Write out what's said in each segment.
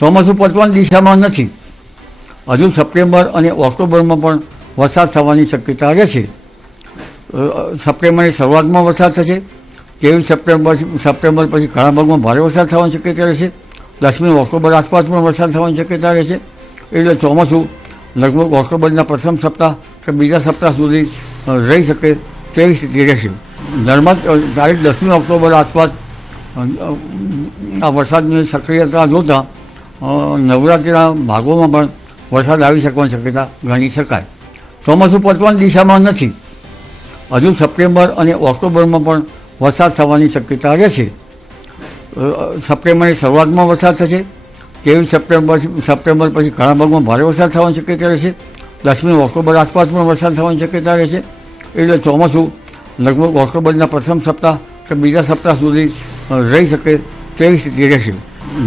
ચોમાસું પતવાની દિશામાં નથી. હજુ સપ્ટેમ્બર અને ઓક્ટોબરમાં પણ વરસાદ થવાની શક્યતા રહેશે. સપ્ટેમ્બરની શરૂઆતમાં વરસાદ થશે. 23 સપ્ટેમ્બર પછી ઘણા ભાગમાં ભારે વરસાદ થવાની શક્યતા રહેશે. 10મી ઓક્ટોબર આસપાસ પણ વરસાદ થવાની શક્યતા રહેશે. એટલે ચોમાસું લગભગ ઓક્ટોબરના પ્રથમ સપ્તાહ કે બીજા સપ્તાહ સુધી રહી શકે તેવી સ્થિતિ રહેશે. નર્મદ તારીખ 10મી ઓક્ટોબર આસપાસ આ વરસાદની સક્રિયતા જોતાં નવરાત્રિના ભાગોમાં પણ વરસાદ આવી શકવાની શક્યતા ગણી શકાય. ચોમાસું પતવાની દિશામાં નથી. હજુ સપ્ટેમ્બર અને ઓક્ટોબરમાં પણ વરસાદ થવાની શક્યતા રહેશે. સપ્ટેમ્બરની શરૂઆતમાં વરસાદ થશે. 23 સપ્ટેમ્બર પછી ઘણા ભાગમાં ભારે વરસાદ થવાની શક્યતા રહેશે. 10મી ઓક્ટોબર આસપાસ પણ વરસાદ થવાની શક્યતા રહેશે. એટલે ચોમાસું લગભગ ઓક્ટોબરના પ્રથમ સપ્તાહ કે બીજા સપ્તાહ સુધી રહી શકે તેવી સ્થિતિ રહેશે.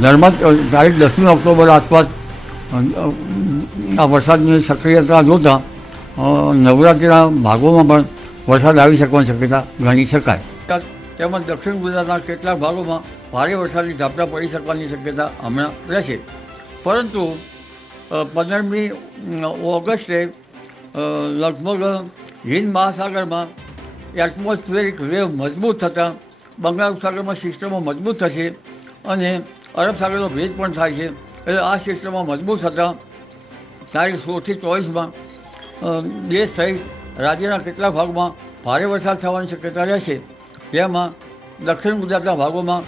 નર્મદ તારીખ 10મી ઓક્ટોબર આસપાસ આ વરસાદની સક્રિયતા જોતાં નવરાત્રિના ભાગોમાં પણ વરસાદ આવી શકવાની શક્યતા ગણી શકાય. તેમજ દક્ષિણ ગુજરાતના કેટલાક ભાગોમાં ભારે વરસાદની ઝાપટા પડી શકવાની શક્યતા હમણાં રહેશે. પરંતુ 15મી ઓગસ્ટે લગભગ હિન્દ મહાસાગરમાં એટમોસ્ફિયરિક વેવ મજબૂત થતાં બંગાળ ઉપસાગરમાં સિસ્ટમો મજબૂત થશે અને અરબ સાગરનો ભેજ પણ થાય છે. એટલે આ સિસ્ટમમાં મજબૂત થતાં તારીખ 16થી 24માં દેશ સહિત રાજ્યના કેટલાક ભાગમાં ભારે વરસાદ થવાની શક્યતા રહેશે. જેમાં દક્ષિણ ગુજરાતના ભાગોમાં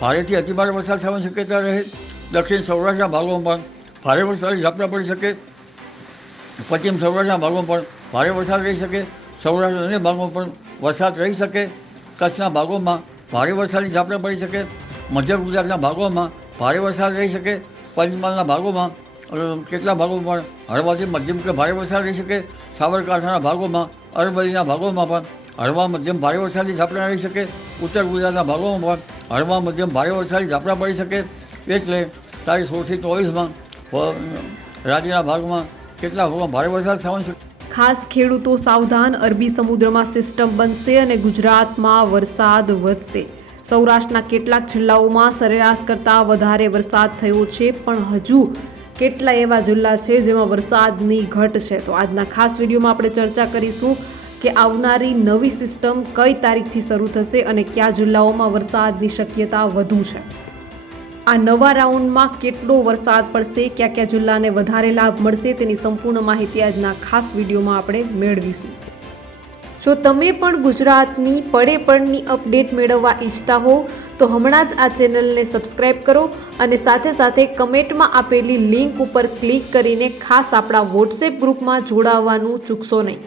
ભારેથી અતિભારે વરસાદ થવાની શક્યતા રહે. દક્ષિણ સૌરાષ્ટ્રના ભાગોમાં પણ ભારે વરસાદની ઝાપટા પડી શકે. પશ્ચિમ સૌરાષ્ટ્રના ભાગોમાં પણ ભારે વરસાદ રહી શકે. સૌરાષ્ટ્રના અન્ય ભાગોમાં પણ વરસાદ રહી શકે. કચ્છના ભાગોમાં ભારે વરસાદની ઝાપટા પડી શકે. મધ્ય ગુજરાતના ભાગોમાં ભારે વરસાદ રહી શકે. પંચમહાલના ભાગોમાં કેટલાક ભાગોમાં પણ હળવાથી મધ્યમ કે ભારે વરસાદ રહી શકે. સાબરકાંઠાના ભાગોમાં અરવલ્લીના ભાગોમાં પણ હળવા મધ્યમ ભારે વરસાદની ઝાપટા રહી શકે. ઉત્તર ગુજરાતના ભાગોમાં પણ હળવા મધ્યમ ભારે વરસાદની ઝાપટા પડી શકે. એટલે તારીખ 16થી 24માં રાજ્યના ભાગમાં કેટલાક ભાગોમાં ભારે વરસાદ થવાની શકે. ખાસ ખેડૂતો સાવધાન, અરબી સમુદ્રમાં સિસ્ટમ બનશે અને ગુજરાતમાં વરસાદ વધશે. સૌરાષ્ટ્રના કેટલાક જિલ્લાઓમાં સરેરાશ કરતાં વધારે વરસાદ થયો છે, પણ હજુ કેટલા એવા જિલ્લા છે જેમાં વરસાદની ઘટ છે. તો આજના ખાસ વિડીયોમાં આપણે ચર્ચા કરીશું કે આવનારી નવી સિસ્ટમ કઈ તારીખથી શરૂ થશે અને કયા જિલ્લાઓમાં વરસાદની શક્યતા વધુ છે. આ નવા રાઉન્ડમાં કેટલો વરસાદ પડશે, કયા કયા જિલ્લાને વધારે લાભ મળશે, તેની સંપૂર્ણ માહિતી આજના ખાસ વિડીયોમાં આપણે મેળવીશું. જો તમે પણ ગુજરાતની પડે પડની અપડેટ મેળવવા ઈચ્છતા હો તો હમણાં જ આ ચેનલને સબસ્ક્રાઇબ કરો અને સાથે સાથે કમેન્ટમાં આપેલી લિંક ઉપર ક્લિક કરીને ખાસ આપણા વોટ્સએપ ગ્રુપમાં જોડાવવાનું ચૂકશો નહીં.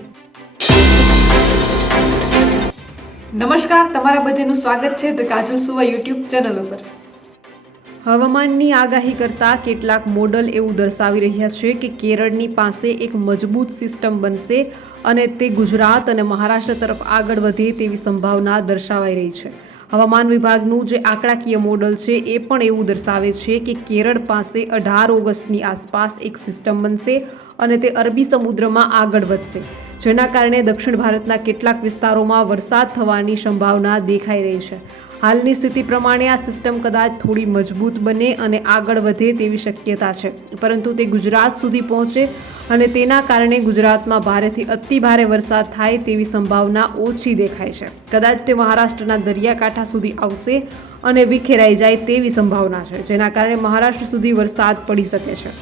નમસ્કાર, તમારા બધાનું સ્વાગત છે ધ કાજલ સુવા યુટ્યુબ ચેનલ ઉપર. હવામાનની આગાહી કરતા કેટલાક મોડલ એવું દર્શાવી રહ્યા છે કે કેરળની પાસે એક મજબૂત સિસ્ટમ બનશે અને તે ગુજરાત અને મહારાષ્ટ્ર તરફ આગળ વધે તેવી સંભાવના દર્શાવાઈ રહી છે. હવામાન વિભાગનું જે આંકડાકીય મોડલ છે એ પણ એવું દર્શાવે છે કે કેરળ પાસે 18 ઓગસ્ટની આસપાસ એક સિસ્ટમ બનશે અને તે અરબી સમુદ્રમાં આગળ વધશે, જેના કારણે દક્ષિણ ભારતના કેટલાક વિસ્તારોમાં વરસાદ થવાની સંભાવના દેખાઈ રહી છે. હાલની સ્થિતિ પ્રમાણે આ સિસ્ટમ કદાચ થોડી મજબૂત બને અને આગળ વધે તેવી શક્યતા છે, પરંતુ તે ગુજરાત સુધી પહોંચે અને તેના કારણે ગુજરાતમાં ભારેથી અતિ ભારે વરસાદ થાય તેવી સંભાવના ઓછી દેખાય છે. કદાચ તે મહારાષ્ટ્રના દરિયાકાંઠા સુધી આવશે અને વિખેરાઈ જાય તેવી સંભાવના છે, જેના કારણે મહારાષ્ટ્ર સુધી વરસાદ પડી શકે છે.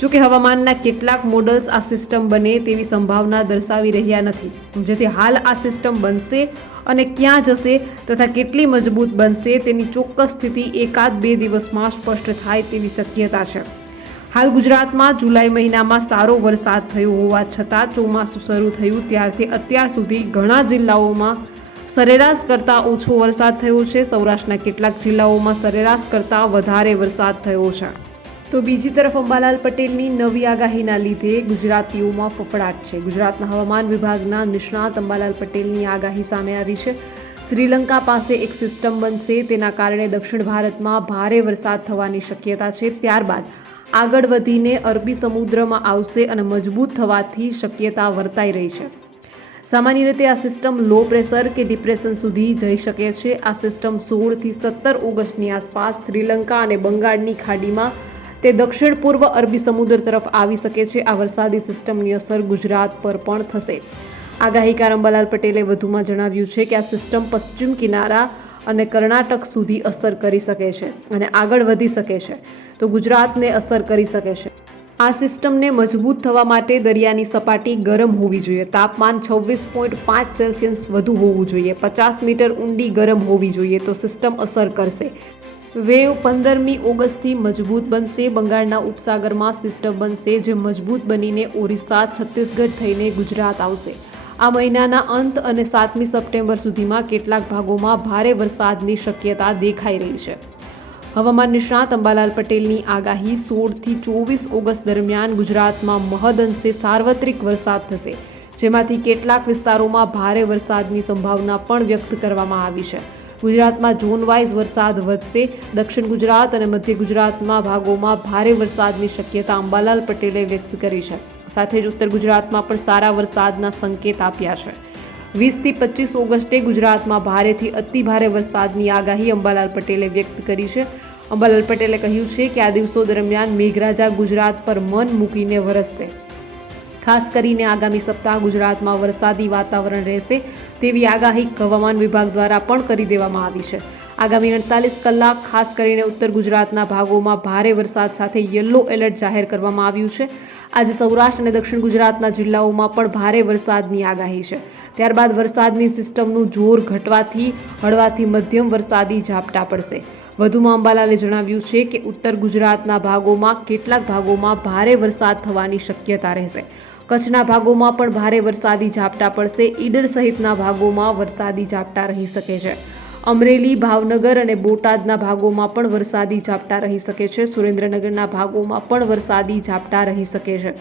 જોકે હવામાનના કેટલાક મોડલ્સ આ સિસ્ટમ બને તેવી સંભાવના દર્શાવી રહ્યા નથી, જેથી હાલ આ સિસ્ટમ બનશે અને ક્યાં જશે તથા કેટલી મજબૂત બનશે તેની ચોક્કસ સ્થિતિ 1-2 દિવસમાં સ્પષ્ટ થાય તેવી શક્યતા છે. હાલ ગુજરાતમાં જુલાઈ મહિનામાં સારો વરસાદ થયો હોવા છતાં ચોમાસું શરૂ થયું ત્યારથી અત્યાર સુધી ઘણા જિલ્લાઓમાં સરેરાશ કરતાં ઓછો વરસાદ થયો છે. સૌરાષ્ટ્રના કેટલાક જિલ્લાઓમાં સરેરાશ કરતાં વધારે વરસાદ થયો છે. તો બીજી તરફ અંબાલાલ પટેલની નવી આગાહીના લીધે ગુજરાતીઓમાં ફફડાટ છે. ગુજરાતના હવામાન વિભાગના નિષ્ણાત અંબાલાલ પટેલની આગાહી સામે આવી છે. શ્રીલંકા પાસે એક સિસ્ટમ બનશે, તેના કારણે દક્ષિણ ભારતમાં ભારે વરસાદ થવાની શક્યતા છે. ત્યારબાદ આગળ વધીને અરબી સમુદ્રમાં આવશે અને મજબૂત થવાથી શક્યતા વર્તાઈ રહી છે. સામાન્ય રીતે આ સિસ્ટમ લો પ્રેશર કે ડિપ્રેશન સુધી જઈ શકે છે. આ સિસ્ટમ 16 થી 17 ઓગસ્ટની આસપાસ શ્રીલંકા અને બંગાળની ખાડીમાં તે દક્ષિણ પૂર્વ અરબી સમુદ્ર તરફ આવી શકે છે. આ વરસાદી સિસ્ટમની અસર ગુજરાત પર પણ થશે. આગાહીકાર અંબાલાલ પટેલે વધુમાં જણાવ્યું છે કે આ સિસ્ટમ પશ્ચિમ કિનારા અને કર્ણાટક સુધી અસર કરી શકે છે અને આગળ વધી શકે છે તો ગુજરાતને અસર કરી શકે છે. આ સિસ્ટમને મજબૂત થવા માટે દરિયાની સપાટી ગરમ હોવી જોઈએ. તાપમાન 26.5 સેલ્સિયસ વધુ હોવું જોઈએ. 50 મીટર ઊંડી ગરમ હોવી જોઈએ તો સિસ્ટમ અસર કરશે. વેવ 15મી ઓગસ્ટથી મજબૂત બનશે. બંગાળના ઉપસાગરમાં સિસ્ટમ બનશે જે મજબૂત બનીને ઓરિસ્સા, છત્તીસગઢ થઈને ગુજરાત આવશે. આ મહિનાના અંત અને 7મી સપ્ટેમ્બર સુધીમાં કેટલાક ભાગોમાં ભારે વરસાદની શક્યતા દેખાઈ રહી છે. હવામાન નિષ્ણાત અંબાલાલ પટેલની આગાહી 16થી 24 ઓગસ્ટ દરમિયાન ગુજરાતમાં મહદઅંશે સાર્વત્રિક વરસાદ થશે, જેમાંથી કેટલાક વિસ્તારોમાં ભારે વરસાદની સંભાવના પણ વ્યક્ત કરવામાં આવી છે. ગુજરાતમાં ઝોન વાઇઝ વરસાદ વધશે. દક્ષિણ ગુજરાત અને મધ્ય ગુજરાતમાં ભાગોમાં ભારે વરસાદની શક્યતા અંબાલાલ પટેલે વ્યક્ત કરી છે. સાથે જ ઉત્તર ગુજરાતમાં પણ સારા વરસાદના સંકેત આપ્યા છે. 20થી 25 ઓગસ્ટે ગુજરાતમાં ભારેથી અતિ ભારે વરસાદની આગાહી અંબાલાલ પટેલે વ્યક્ત કરી છે. અંબાલાલ પટેલે કહ્યું છે કે આ દિવસો દરમિયાન મેઘરાજા ગુજરાત પર મન મૂકીને વરસશે. ખાસ કરીને આગામી સપ્તાહ ગુજરાતમાં વરસાદી વાતાવરણ રહેશે તેવી આગાહી હવામાન વિભાગ દ્વારા પણ કરી દેવામાં આવી છે. આગામી 48 કલાક ખાસ કરીને ઉત્તર ગુજરાતના ભાગોમાં ભારે વરસાદ સાથે યલો એલર્ટ જાહેર કરવામાં આવ્યું છે. આજે સૌરાષ્ટ્ર અને દક્ષિણ ગુજરાતના જિલ્લાઓમાં પણ ભારે વરસાદની આગાહી છે. ત્યારબાદ વરસાદની સિસ્ટમનું જોર ઘટવાથી હળવાથી મધ્યમ વરસાદી ઝાપટા પડશે. વધુમાં અંબાલાલે જણાવ્યું છે કે ઉત્તર ગુજરાતના ભાગોમાં કેટલાક ભાગોમાં ભારે વરસાદ થવાની શક્યતા રહેશે. કચ્છના ભાગોમાં પણ ભારે વરસાદી ઝાપટા પડશે. ઈડર સહિતના ભાગોમાં વરસાદી ઝાપટા રહી શકે છે. અમરેલી, ભાવનગર અને બોટાદના ભાગોમાં પણ વરસાદી ઝાપટા રહી શકે છે. સુરેન્દ્રનગરના ભાગોમાં પણ વરસાદી ઝાપટા રહી શકે છે.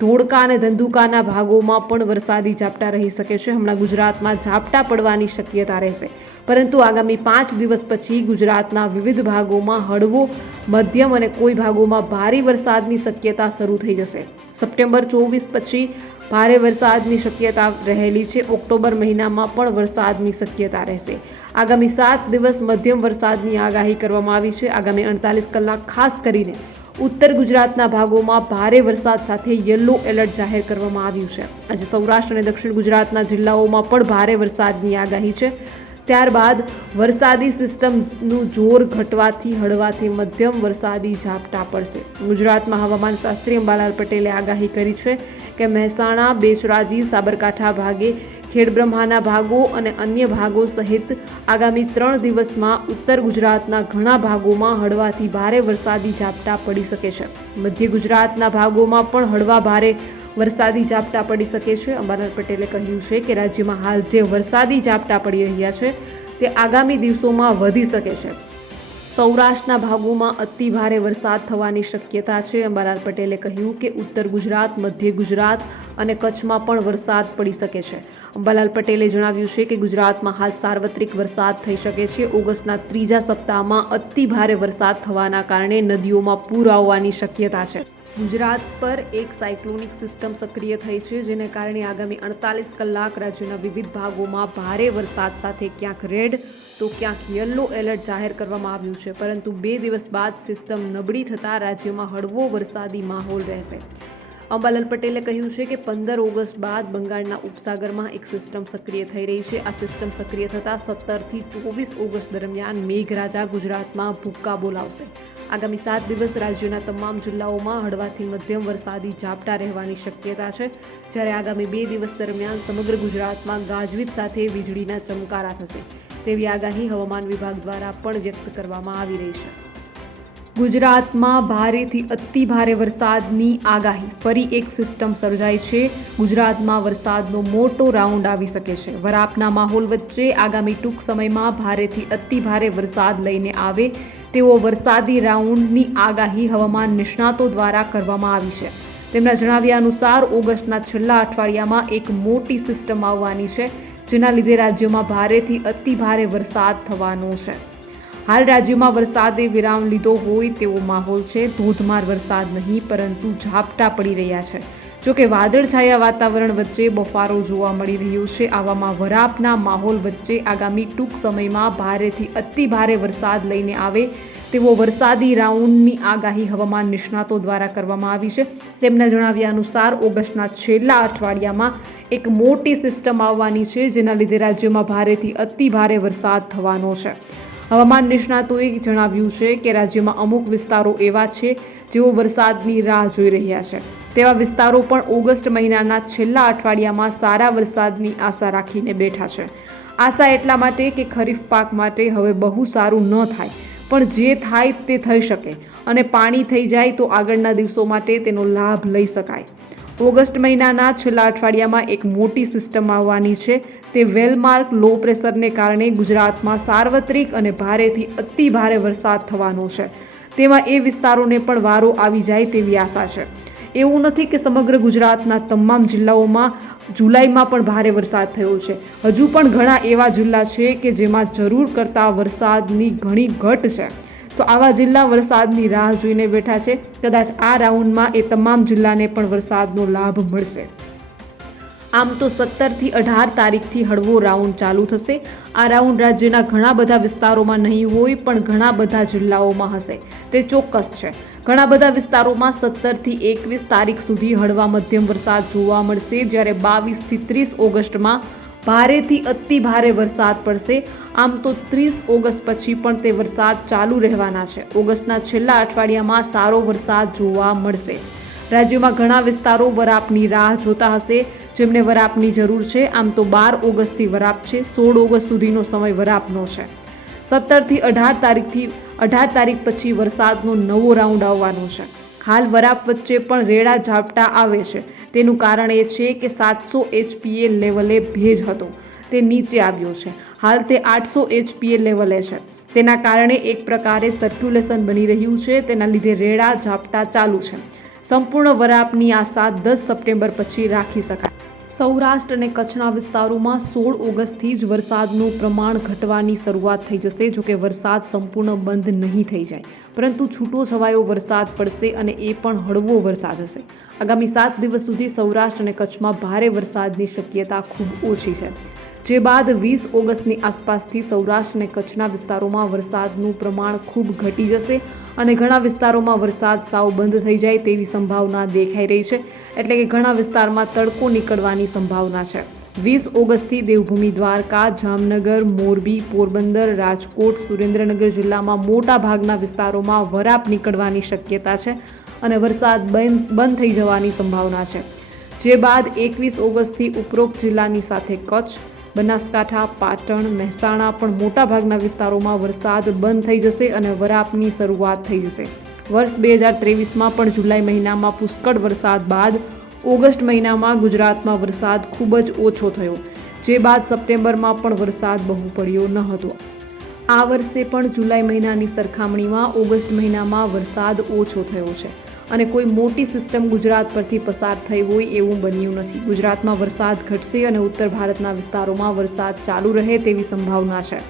ધોળકા અને ધંધુકાના ભાગોમાં પણ વરસાદી ઝાપટા રહી શકે છે. હમણાં ગુજરાતમાં ઝાપટા પડવાની શક્યતા રહેશે, પરંતુ આગામી 5 દિવસ પછી ગુજરાતના વિવિધ ભાગોમાં હળવો, મધ્યમ અને કોઈ ભાગોમાં ભારે વરસાદની શક્યતા શરૂ થઈ જશે. સપ્ટેમ્બર 24 પછી ભારે વરસાદની શક્યતા રહેલી છે. ઓક્ટોબર મહિનામાં પણ વરસાદની શક્યતા રહેશે. આગામી 7 દિવસ મધ્યમ વરસાદની આગાહી કરવામાં આવી છે. આગામી 48 કલાક ખાસ કરીને ઉત્તર ગુજરાતના ભાગોમાં ભારે વરસાદ સાથે યલો એલર્ટ જાહેર કરવામાં આવ્યું છે. આજે સૌરાષ્ટ્ર અને દક્ષિણ ગુજરાતના જિલ્લાઓમાં પણ ભારે વરસાદની આગાહી છે. ત્યારબાદ વરસાદી સિસ્ટમનું જોર ઘટવાથી હળવાથી મધ્યમ વરસાદી ઝાપટા પડશે. ગુજરાતમાં હવામાન શાસ્ત્રી અંબાલાલ પટેલે આગાહી કરી છે કે મહેસાણા, બેચરાજી, સાબરકાંઠા ભાગે, ખેડબ્રહ્માના ભાગો અને અન્ય ભાગો સહિત આગામી 3 દિવસમાં ઉત્તર ગુજરાતના ઘણા ભાગોમાં હળવાથી ભારે વરસાદી ઝાપટા પડી શકે છે. મધ્ય ગુજરાતના ભાગોમાં પણ હળવા ભારે વરસાદી ઝાપટા પડી શકે છે. અંબાલાલ પટેલે કહ્યું છે કે રાજ્યમાં હાલ જે વરસાદી ઝાપટા પડી રહ્યા છે તે આગામી દિવસોમાં વધી શકે છે. સૌરાષ્ટ્રના ભાગોમાં અતિ ભારે વરસાદ થવાની શક્યતા છે. અંબાલાલ પટેલે કહ્યું કે ઉત્તર ગુજરાત, મધ્ય ગુજરાત અને કચ્છમાં પણ વરસાદ પડી શકે છે. અંબાલાલ પટેલે જણાવ્યું છે કે ગુજરાતમાં હાલ સાર્વત્રિક વરસાદ થઈ શકે છે. ઓગસ્ટના 3જા સપ્તાહમાં અતિ ભારે વરસાદ થવાના કારણે નદીઓમાં પૂર આવવાની શક્યતા છે. ગુજરાત પર એક સાયક્લોનિક સિસ્ટમ સક્રિય થઈ છે, જેને કારણે આગામી 48 કલાક રાજ્યના વિવિધ ભાગોમાં ભારે વરસાદ સાથે ક્યાંક રેડ તો ક્યાંક યલો એલર્ટ જાહેર કરવામાં આવ્યું છે. પરંતુ 2 દિવસ બાદ સિસ્ટમ નબળી થતાં રાજ્યમાં હળવો વરસાદી માહોલ રહેશે. અંબાલાલ પટેલે કહ્યું છે કે 15 ઓગસ્ટ બાદ બંગાળના ઉપસાગરમાં એક સિસ્ટમ સક્રિય થઈ રહી છે. આ સિસ્ટમ સક્રિય થતાં 17થી 24 ઓગસ્ટ દરમિયાન મેઘરાજા ગુજરાતમાં ભૂક્કા બોલાવશે. આગામી 7 દિવસ રાજ્યના તમામ જિલ્લાઓમાં હળવાથી મધ્યમ વરસાદી ઝાપટા રહેવાની શક્યતા છે. જ્યારે આગામી 2 દિવસ દરમિયાન સમગ્ર ગુજરાતમાં ગાજવીજ સાથે વીજળીના ચમકારા થશે તેવી આગાહી હવામાન વિભાગ દ્વારા પણ વ્યક્ત કરવામાં આવી રહી છે. ગુજરાતમાં ભારેથી અતિ ભારે વરસાદની આગાહી. ફરી એક સિસ્ટમ સર્જાઈ છે. ગુજરાતમાં વરસાદનો મોટો રાઉન્ડ આવી શકે છે. વરાપના માહોલ વચ્ચે આગામી ટૂંક સમયમાં ભારેથી અતિ ભારે વરસાદ લઈને આવે તેવો વરસાદી રાઉન્ડની આગાહી હવામાન નિષ્ણાતો દ્વારા કરવામાં આવી છે. તેમના જણાવ્યા અનુસાર ઓગસ્ટના છેલ્લા અઠવાડિયામાં એક મોટી સિસ્ટમ આવવાની છે, જેના લીધે રાજ્યમાં ભારેથી અતિ ભારે વરસાદ થવાનો છે. હાલ રાજ્યમાં વરસાદે વિરામ લીધો હોય તેવો માહોલ છે. ધોધમાર વરસાદ નહીં, પરંતુ ઝાપટા પડી રહ્યા છે. જોકે વાદળછાયા વાતાવરણ વચ્ચે બફારો જોવા મળી રહ્યો છે. આવામાં વરાપના માહોલ વચ્ચે આગામી ટૂંક સમયમાં ભારેથી અતિ ભારે વરસાદ લઈને આવે તેવો વરસાદી રાઉન્ડની આગાહી હવામાન નિષ્ણાતો દ્વારા કરવામાં આવી છે. તેમના જણાવ્યા અનુસાર ઓગસ્ટના છેલ્લા અઠવાડિયામાં એક મોટી સિસ્ટમ આવવાની છે, જેના લીધે રાજ્યમાં ભારેથી અતિ ભારે વરસાદ થવાનો છે. હવામાન નિષ્ણાતોએ જણાવ્યું છે કે રાજ્યમાં અમુક વિસ્તારો એવા છે જેઓ વરસાદની રાહ જોઈ રહ્યા છે. તેવા વિસ્તારો પણ ઓગસ્ટ મહિનાના છેલ્લા અઠવાડિયામાં સારા વરસાદની આશા રાખીને બેઠા છે. આશા એટલા માટે કે ખરીફ પાક માટે હવે બહુ સારું ન થાય, પણ જે થાય તે થઈ શકે અને પાણી થઈ જાય તો આગળના દિવસો માટે તેનો લાભ લઈ શકાય. ઓગસ્ટ મહિનાના છેલ્લા અઠવાડિયામાં એક મોટી સિસ્ટમ આવવાની છે. તે વેલમાર્ક લો પ્રેશરને કારણે ગુજરાતમાં સાર્વત્રિક અને ભારેથી અતિ ભારે વરસાદ થવાનો છે. તેમાં એ વિસ્તારોને પણ વારો આવી જાય તેવી આશા છે. એવું નથી કે સમગ્ર ગુજરાતના તમામ જિલ્લાઓમાં જુલાઈમાં પણ ભારે વરસાદ થયો છે. હજુ પણ ઘણા એવા જિલ્લા છે કે જેમાં જરૂર કરતાં વરસાદની ઘણી ઘટ છે. તો આવા જિલ્લા વરસાદની રાહ જોઈને બેઠા છે. કદાચ આ રાઉન્ડમાં એ તમામ જિલ્લાને પણ વરસાદનો લાભ મળશે. આમ તો 17થી 18 તારીખથી હળવો રાઉન્ડ ચાલુ થશે. આ રાઉન્ડ રાજ્યના ઘણા બધા વિસ્તારોમાં નહીં હોય, પણ ઘણા બધા જિલ્લાઓમાં હશે, તે ચોક્કસ છે. ઘણા બધા વિસ્તારોમાં 17થી 21 તારીખ સુધી હળવા મધ્યમ વરસાદ જોવા મળશે, જ્યારે 22થી 30 ઓગસ્ટમાં ભારેથી અતિ ભારે વરસાદ પડશે. આમ તો 30 ઓગસ્ટ પછી પણ તે વરસાદ ચાલુ રહેવાના છે. ઓગસ્ટના છેલ્લા અઠવાડિયામાં સારો વરસાદ જોવા મળશે. રાજ્યમાં ઘણા વિસ્તારો વરાપની રાહ જોતા હશે, જેમને વરાપની જરૂર છે. આમ તો 12 ઓગસ્ટથી વરાપ છે, 16 ઓગસ્ટ સુધીનો સમય વરાપનો છે. 17થી 18 તારીખ પછી વરસાદનો નવો રાઉન્ડ આવવાનો છે. હાલ વરાપ વચ્ચે પણ રેડા ઝાપટા આવે છે. તેનું કારણ એ છે કે 700 HPA લેવલે ભેજ હતો, તે નીચે આવ્યો છે. હાલ તે 800 HPA લેવલે છે. તેના કારણે એક પ્રકારે સર્ક્યુલેશન બની રહ્યું છે. તેના લીધે રેડા ઝાપટા ચાલુ છે. સંપૂર્ણ વરાપની આશા 10 સપ્ટેમ્બર પછી રાખી શકાય. સૌરાષ્ટ્ર અને કચ્છના વિસ્તારોમાં 16 ઓગસ્ટથી જ વરસાદનું પ્રમાણ ઘટવાની શરૂઆત થઈ જશે. જોકે વરસાદ સંપૂર્ણ બંધ નહીં થઈ જાય, પરંતુ છૂટો છવાયો વરસાદ પડશે અને એ પણ હળવો વરસાદ હશે. આગામી 7 દિવસ સુધી સૌરાષ્ટ્ર અને કચ્છમાં ભારે વરસાદની શક્યતા ખૂબ ઓછી છે. જે બાદ 20 ઓગસ્ટની આસપાસથી સૌરાષ્ટ્ર અને કચ્છના વિસ્તારોમાં વરસાદનું પ્રમાણ ખૂબ ઘટી જશે અને ઘણા વિસ્તારોમાં વરસાદ સાવ બંધ થઈ જાય તેવી સંભાવના દેખાઈ રહી છે. એટલે કે ઘણા વિસ્તારમાં તડકો નીકળવાની સંભાવના છે. 20 ઓગસ્ટથી દેવભૂમિ દ્વારકા, જામનગર, મોરબી, પોરબંદર, રાજકોટ, સુરેન્દ્રનગર જિલ્લામાં મોટા ભાગના વિસ્તારોમાં વરાપ નીકળવાની શક્યતા છે અને વરસાદ બંધ થઈ જવાની સંભાવના છે. જે બાદ 21 ઓગસ્ટથી ઉપરોક્ત જિલ્લાની સાથે કચ્છ, બનાસકાંઠા, પાટણ, મહેસાણા પણ મોટાભાગના વિસ્તારોમાં વરસાદ બંધ થઈ જશે અને વરાપની શરૂઆત થઈ જશે. વર્ષ 2023માં પણ જુલાઈ મહિનામાં પુષ્કળ વરસાદ બાદ ઓગસ્ટ મહિનામાં ગુજરાતમાં વરસાદ ખૂબ જ ઓછો થયો. જે બાદ સપ્ટેમ્બરમાં પણ વરસાદ બહુ પડ્યો ન હતો. આ વર્ષે પણ જુલાઈ મહિનાની સરખામણીમાં ઓગસ્ટ મહિનામાં વરસાદ ઓછો થયો છે અને કોઈ મોટી સિસ્ટમ ગુજરાત પરથી પસાર થઈ હોય એવું બન્યું નથી. ગુજરાતમાં વરસાદ ઘટશે અને ઉત્તર ભારતના વિસ્તારોમાં વરસાદ ચાલુ રહે તેવી સંભાવના છે.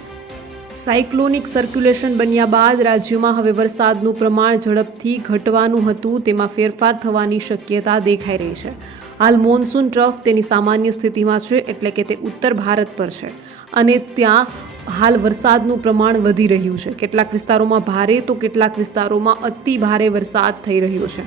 સાયક્લોનિક સર્ક્યુલેશન બન્યા બાદ રાજ્યમાં હવે વરસાદનું પ્રમાણ ઝડપથી ઘટવાનું હતું, તેમાં ફેરફાર થવાની શક્યતા દેખાઈ રહી છે. હાલ મોન્સૂન ટ્રફ તેની સામાન્ય સ્થિતિમાં છે, એટલે કે તે ઉત્તર ભારત પર છે અને ત્યાં હાલ વરસાદનું પ્રમાણ વધી રહ્યું છે. કેટલાક વિસ્તારોમાં ભારે તો કેટલાક વિસ્તારોમાં અતિ ભારે વરસાદ થઈ રહ્યો છે.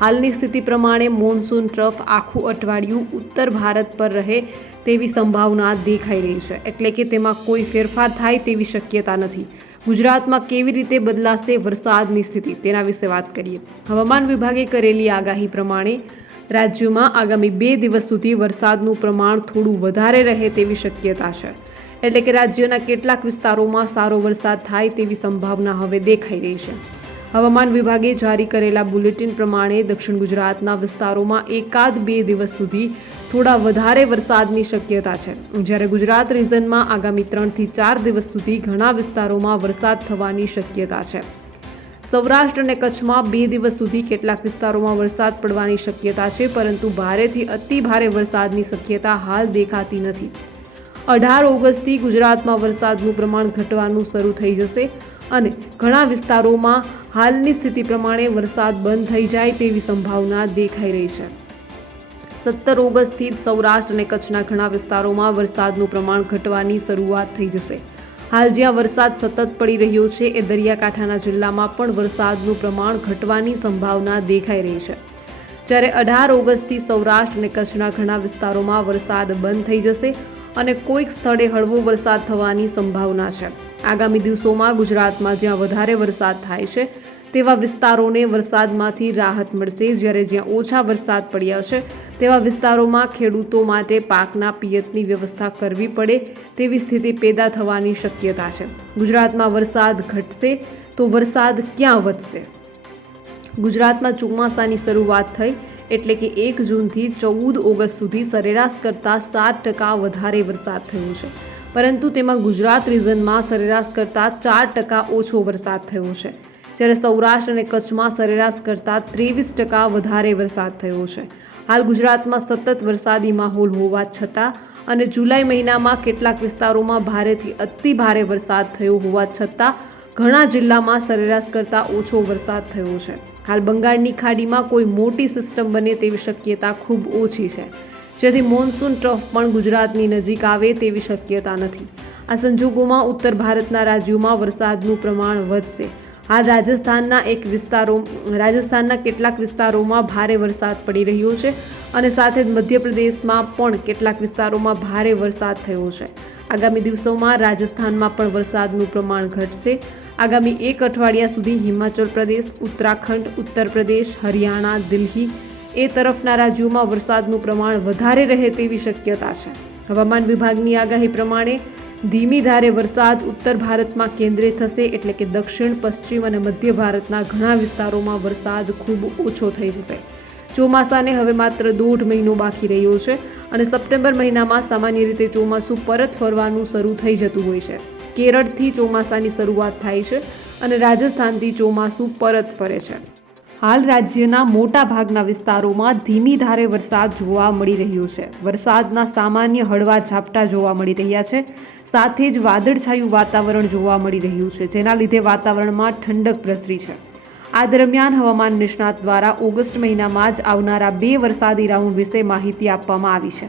હાલની સ્થિતિ પ્રમાણે મોન્સૂન ટ્રફ આખું અઠવાડિયું ઉત્તર ભારત પર રહે તેવી સંભાવના દેખાઈ રહી છે, એટલે કે તેમાં કોઈ ફેરફાર થાય તેવી શક્યતા નથી. ગુજરાતમાં કેવી રીતે બદલાશે વરસાદની સ્થિતિ, તેના વિશે વાત કરીએ. હવામાન વિભાગે કરેલી આગાહી પ્રમાણે રાજ્યમાં આગામી 2 દિવસ સુધી વરસાદનું પ્રમાણ થોડું વધારે રહે તેવી શક્યતા છે. એટલે કે રાજ્યના કેટલાક વિસ્તારોમાં સારો વરસાદ થાય તેવી સંભાવના હવે દેખાઈ રહી છે. હવામાન વિભાગે જારી કરેલા બુલેટિન પ્રમાણે દક્ષિણ ગુજરાતના વિસ્તારોમાં 1-2 દિવસ સુધી થોડા વધારે વરસાદની શક્યતા છે, જ્યારે ગુજરાત રીઝનમાં આગામી 3થી 4 દિવસ સુધી ઘણા વિસ્તારોમાં વરસાદ થવાની શક્યતા છે. સૌરાષ્ટ્ર અને કચ્છમાં 2 દિવસ સુધી કેટલાક વિસ્તારોમાં વરસાદ પડવાની શક્યતા છે, પરંતુ ભારેથી અતિ ભારે વરસાદની શક્યતા હાલ દેખાતી નથી. 18 ઓગસ્ટથી ગુજરાતમાં વરસાદનું પ્રમાણ ઘટવાનું શરૂ થઈ જશે અને ઘણા વિસ્તારોમાં હાલની સ્થિતિ પ્રમાણે વરસાદ બંધ થઈ જાય તેવી સંભાવના દેખાઈ રહી છે. 17 ઓગસ્ટથી સૌરાષ્ટ્ર અને કચ્છના ઘણા વિસ્તારોમાં વરસાદનું પ્રમાણ ઘટવાની શરૂઆત થઈ જશે. હાલ જ્યાં વરસાદ સતત પડી રહ્યો છે એ દરિયાકાંઠાના જિલ્લામાં પણ વરસાદનું પ્રમાણ ઘટવાની સંભાવના દેખાઈ રહી છે. જ્યારે 18 ઓગસ્ટથી સૌરાષ્ટ્ર અને કચ્છના ઘણા વિસ્તારોમાં વરસાદ બંધ થઈ જશે અને કોઈક સ્થળે હળવો વરસાદ થવાની સંભાવના છે. આગામી દિવસોમાં ગુજરાતમાં જ્યાં વધારે વરસાદ થાય છે તેવા વિસ્તારોને વરસાદમાંથી રાહત મળશે, જ્યારે જ્યાં ઓછા વરસાદ પડ્યા છે તેવા વિસ્તારોમાં ખેડૂતો માટે પાકના પિયતની વ્યવસ્થા કરવી પડે તેવી સ્થિતિ પેદા થવાની શક્યતા છે. ગુજરાતમાં વરસાદ ઘટશે તો વરસાદ ક્યાં વધશે? ગુજરાતમાં ચોમાસાની શરૂઆત થઈ એટલે કે 1 જૂનથી 14 ઓગસ્ટ સુધી સરેરાશ કરતાં 7% વધારે વરસાદ થયો છે, પરંતુ તેમાં ગુજરાત રિજનમાં સરેરાશ કરતાં 4% ઓછો વરસાદ થયો છે, જ્યારે સૌરાષ્ટ્ર અને કચ્છમાં સરેરાશ કરતાં 23% વધારે વરસાદ થયો છે. હાલ ગુજરાતમાં સતત વરસાદી માહોલ હોવા છતાં અને જુલાઈ મહિનામાં કેટલાક વિસ્તારોમાં ભારેથી અતિ ભારે વરસાદ થયો હોવા છતાં ઘણા જિલ્લામાં સરેરાશ કરતાં ઓછો વરસાદ થયો છે. હાલ બંગાળની ખાડીમાં કોઈ મોટી સિસ્ટમ બને તેવી શક્યતા ખૂબ ઓછી છે, જેથી મોન્સૂન ટ્રફ પણ ગુજરાતની નજીક આવે તેવી શક્યતા નથી. આ સંજોગોમાં ઉત્તર ભારતના રાજ્યોમાં વરસાદનું પ્રમાણ વધશે. હાલ રાજસ્થાનના કેટલાક વિસ્તારોમાં ભારે વરસાદ પડી રહ્યો છે અને સાથે જ મધ્યપ્રદેશમાં પણ કેટલાક વિસ્તારોમાં ભારે વરસાદ થયો છે. આગામી દિવસોમાં રાજસ્થાનમાં પણ વરસાદનું પ્રમાણ ઘટશે. આગામી 1 અઠવાડિયા સુધી હિમાચલ પ્રદેશ, ઉત્તરાખંડ, ઉત્તર પ્રદેશ, હરિયાણા, દિલ્હી એ તરફના રાજ્યોમાં વરસાદનું પ્રમાણ વધારે રહે તેવી શક્યતા છે. હવામાન વિભાગની આગાહી પ્રમાણે ધીમી ધારે વરસાદ ઉત્તર ભારતમાં કેન્દ્રિત થશે, એટલે કે દક્ષિણ, પશ્ચિમ અને મધ્ય ભારતના ઘણા વિસ્તારોમાં વરસાદ ખૂબ ઓછો થઈ જશે. ચોમાસાને હવે માત્ર 1.5 મહિનો બાકી રહ્યો છે અને સપ્ટેમ્બર મહિનામાં સામાન્ય રીતે ચોમાસું પરત ફરવાનું શરૂ થઈ જતું હોય છે. કેરળથી ચોમાસાની શરૂઆત થાય છે અને રાજસ્થાનથી ચોમાસું પરત ફરે છે. હાલ રાજ્યના મોટા ભાગના વિસ્તારોમાં ધીમી ધારે વરસાદ જોવા મળી રહ્યો છે. વરસાદના સામાન્ય હળવા ઝાપટા જોવા મળી રહ્યા છે, સાથે જ વાદળછાયું વાતાવરણ જોવા મળી રહ્યું છે, જેના લીધે વાતાવરણમાં ઠંડક પ્રસરી છે. આ દરમિયાન હવામાન નિષ્ણાત દ્વારા ઓગસ્ટ મહિનામાં જ આવનારા 2 વરસાદી રાઉન્ડ વિશે માહિતી આપવામાં આવી છે.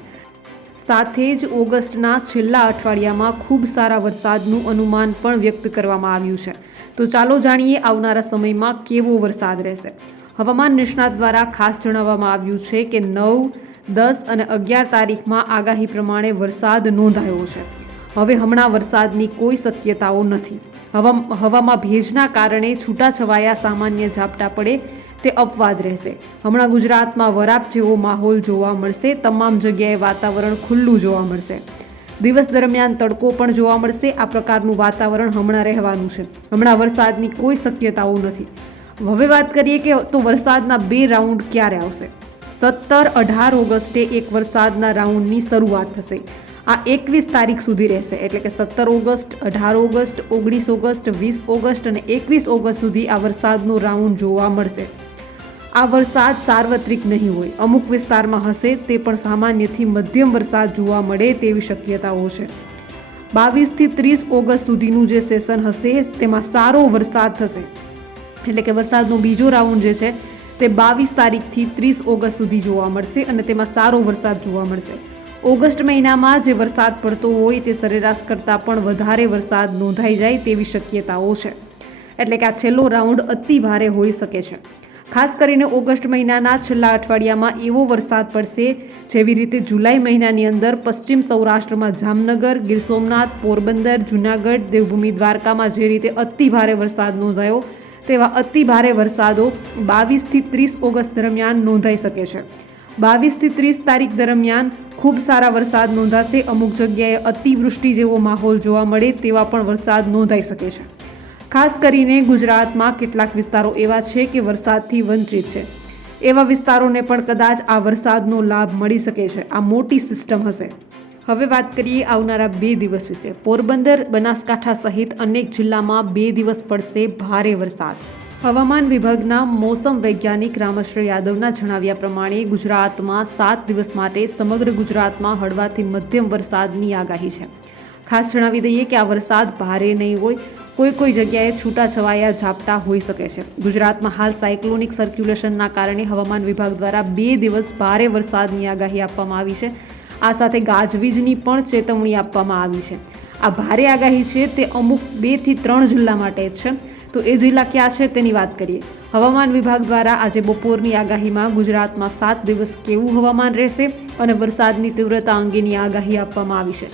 સાથે જ ઓગસ્ટના છેલ્લા અઠવાડિયામાં ખૂબ સારા વરસાદનું અનુમાન પણ વ્યક્ત કરવામાં આવ્યું છે. તો ચાલો જાણીએ આવનારા સમયમાં કેવો વરસાદ રહેશે. હવામાન નિષ્ણાત દ્વારા ખાસ જણાવવામાં આવ્યું છે કે 9, 10 અને 11 તારીખમાં આગાહી પ્રમાણે વરસાદ નોંધાયો છે. હવે હમણાં વરસાદની કોઈ શક્યતાઓ નથી. હવામાં ભેજના કારણે છૂટાછવાયા સામાન્ય ઝાપટા પડે તે અપવાદ રહેશે. હમણાં ગુજરાતમાં વરાપ જેવો માહોલ જોવા મળશે. તમામ જગ્યાએ વાતાવરણ ખુલ્લું જોવા મળશે. દિવસ દરમિયાન તડકો પણ જોવા મળશે. આ પ્રકારનું વાતાવરણ હમણાં રહેવાનું છે. હમણાં વરસાદની કોઈ શક્યતાઓ નથી. હવે વાત કરીએ કે તો વરસાદના 2 રાઉન્ડ ક્યારે આવશે. 17, 18 ઓગસ્ટે એક વરસાદના રાઉન્ડની શરૂઆત થશે. આ 21 તારીખ સુધી રહેશે, એટલે કે 17 ઓગસ્ટ, 18 ઓગસ્ટ, 19 ઓગસ્ટ, 20 ઓગસ્ટ અને 21 ઓગસ્ટ સુધી આ વરસાદનો રાઉન્ડ જોવા મળશે. આ વરસાદ સાર્વત્રિક નહીં હોય, અમુક વિસ્તારમાં હશે, તે પણ સામાન્યથી મધ્યમ વરસાદ જોવા મળે તેવી શક્યતાઓ છે. 22 થી 30 ઓગસ્ટ સુધીનું જે સેશન હશે તેમાં સારો વરસાદ થશે, એટલે કે વરસાદનો બીજો રાઉન્ડ જે છે તે 22 તારીખથી 30 ઓગસ્ટ સુધી જોવા મળશે અને તેમાં સારો વરસાદ જોવા મળશે. ઓગસ્ટ મહિનામાં જે વરસાદ પડતો હોય તે સરેરાશ કરતાં પણ વધારે વરસાદ નોંધાઈ જાય તેવી શક્યતાઓ છે, એટલે કે આ છેલ્લો રાઉન્ડ અતિ ભારે હોઈ શકે છે. ખાસ કરીને ઓગસ્ટ મહિનાના છેલ્લા અઠવાડિયામાં એવો વરસાદ પડશે જેવી રીતે જુલાઈ મહિનાની અંદર પશ્ચિમ સૌરાષ્ટ્રમાં જામનગર, ગીર સોમનાથ, પોરબંદર, જૂનાગઢ, દેવભૂમિ દ્વારકામાં જે રીતે અતિ ભારે વરસાદ નોંધાયો તેવા અતિ ભારે વરસાદો 22 થી 30 ઓગસ્ટ દરમિયાન નોંધાઈ શકે છે. 22 થી 30 તારીખ દરમિયાન ખૂબ સારા વરસાદ નોંધાશે. અમુક જગ્યાએ અતિવૃષ્ટિ જેવો માહોલ જોવા મળે તેવા પણ વરસાદ નોંધાઈ શકે છે. ખાસ કરીને ગુજરાતમાં કેટલાક વિસ્તારો એવા છે કે વરસાદથી વંચિત છે. એવા વિસ્તારોને પણ કદાચ આ વરસાદનો લાભ મળી શકે છે. આ મોટી સિસ્ટમ હશે. હવે વાત કરીએ આવનારા 2 દિવસ વિશે. પોરબંદર, બનાસકાંઠા સહિત અનેક જિલ્લામાં 2 દિવસ પડશે ભારે વરસાદ. હવામાન વિભાગના મોસમ વૈજ્ઞાનિક રામશ્રી યાદવના જણાવ્યા પ્રમાણે ગુજરાતમાં 7 દિવસ માટે સમગ્ર ગુજરાતમાં હળવાથી મધ્યમ વરસાદની આગાહી છે. ખાસ જણાવી દઈએ કે આ વરસાદ ભારે નહીં હોય, કોઈ જગ્યાએ છૂટાછવાયા ઝાપટા હોઈ શકે છે. ગુજરાતમાં હાલ સાયક્લોનિક સર્ક્યુલેશનના કારણે હવામાન વિભાગ દ્વારા 2 દિવસ ભારે વરસાદની આગાહી આપવામાં આવી છે. આ સાથે ગાજવીજની પણ ચેતવણી આપવામાં આવી છે. આ ભારે આગાહી છે તે અમુક 2 થી 3 જિલ્લા માટે જ છે. તો એ જિલ્લા ક્યાં છે તેની વાત કરીએ. હવામાન વિભાગ દ્વારા આજે બપોરની આગાહીમાં ગુજરાતમાં 7 દિવસ કેવું હવામાન રહેશે અને વરસાદની તીવ્રતા અંગેની આગાહી આપવામાં આવી છે.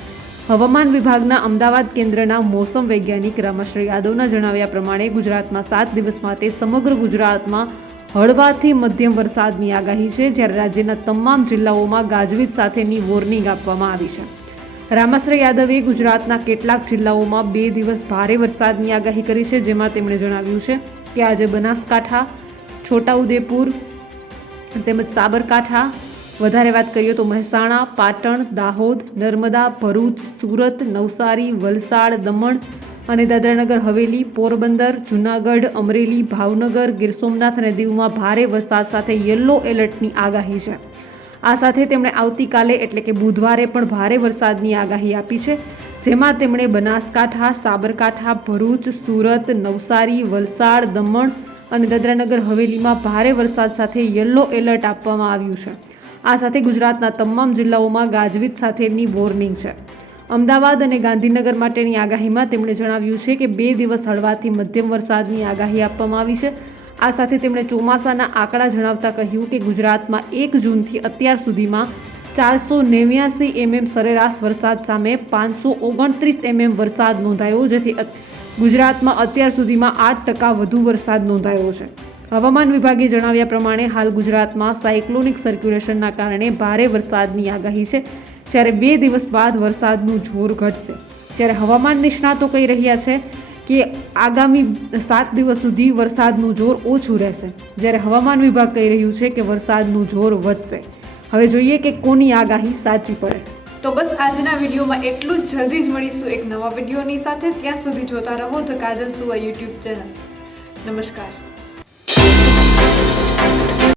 હવામાન વિભાગના અમદાવાદ કેન્દ્રના મોસમ વૈજ્ઞાનિક રામાશ્રી યાદવના જણાવ્યા પ્રમાણે ગુજરાતમાં 7 દિવસ માટે સમગ્ર ગુજરાતમાં હળવાથી મધ્યમ વરસાદની આગાહી છે, જ્યારે રાજ્યના તમામ જિલ્લાઓમાં ગાજવીજ સાથેની વોર્નિંગ આપવામાં આવી છે. રામાશ્રી યાદવે ગુજરાતના કેટલાક જિલ્લાઓમાં 2 દિવસ ભારે વરસાદની આગાહી કરી છે, જેમાં તેમણે જણાવ્યું છે કે આજે બનાસકાંઠા, છોટાઉદેપુર તેમજ સાબરકાંઠા, વધારે વાત કરીએ તો મહેસાણા, પાટણ, દાહોદ, નર્મદા, ભરૂચ, સુરત, નવસારી, વલસાડ, દમણ અને દાદરાનગર હવેલી, પોરબંદર, જૂનાગઢ, અમરેલી, ભાવનગર, ગીર સોમનાથ અને દીવમાં ભારે વરસાદ સાથે યલો એલર્ટની આગાહી છે. આ સાથે તેમણે આવતીકાલે એટલે કે બુધવારે પણ ભારે વરસાદની આગાહી આપી છે, જેમાં તેમણે બનાસકાંઠા, સાબરકાંઠા, ભરૂચ, સુરત, નવસારી, વલસાડ, દમણ અને દાદરાનગર હવેલીમાં ભારે વરસાદ સાથે યલો એલર્ટ આપવામાં આવ્યું છે. આ સાથે ગુજરાતના તમામ જિલ્લાઓમાં ગાજવીજ સાથેની વોર્નિંગ છે. અમદાવાદ અને ગાંધીનગર માટેની આગાહીમાં તેમણે જણાવ્યું છે કે 2 દિવસ હળવાથી મધ્યમ વરસાદની આગાહી આપવામાં આવી છે. આ સાથે તેમણે ચોમાસાના આંકડા જણાવતા કહ્યું કે ગુજરાતમાં 1 જૂનથી અત્યાર સુધીમાં 489 mm સરેરાશ વરસાદ સામે 529 mm વરસાદ નોંધાયો, જેથી ગુજરાતમાં અત્યાર સુધીમાં 8% વધુ વરસાદ નોંધાયો છે. હવામાન વિભાગે જણાવ્યા પ્રમાણે હાલ ગુજરાતમાં સાયક્લોનિક સર્ક્યુલેશનના કારણે ભારે વરસાદની આગાહી છે, જ્યારે 2 દિવસ બાદ વરસાદનું જોર ઘટશે. જ્યારે હવામાન નિષ્ણાતો કહી રહ્યા છે કે આગામી 7 દિવસ સુધી વરસાદનું જોર ઓછું રહેશે, જ્યારે હવામાન વિભાગ કહી રહ્યું છે કે વરસાદનું જોર વધશે. હવે જોઈએ કે કોની આગાહી સાચી પડે. તો બસ આજના વિડીયોમાં એટલું જ. જલ્દી જ મળીશું એક નવા વિડીયોની સાથે. ત્યાં સુધી જોતા રહો ધ કાજલ સુવા યુટ્યુબ ચેનલ. નમસ્કાર.